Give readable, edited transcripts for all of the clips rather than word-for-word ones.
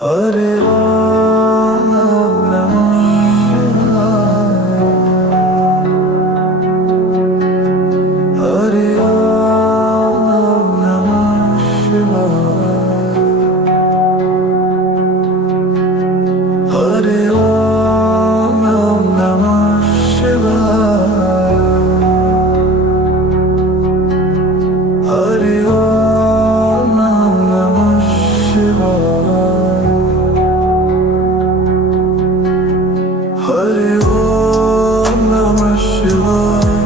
Hare Ram Namah Shivaya. Hare Ram Namah Shivaya. Hare Ram Namah Shivaya. Hare Ram Namah Shivaya. Hare Om Namah Shivaya.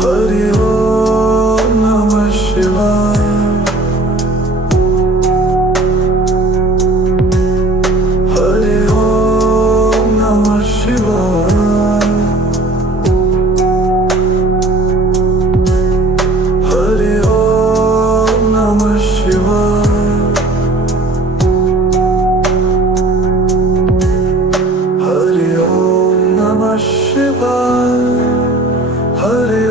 Hare Om Namah Shivaya. Hare Om Namah Shivaya. Hare Om Namah Shivaya. Hare Om Namah Shivaya. Hare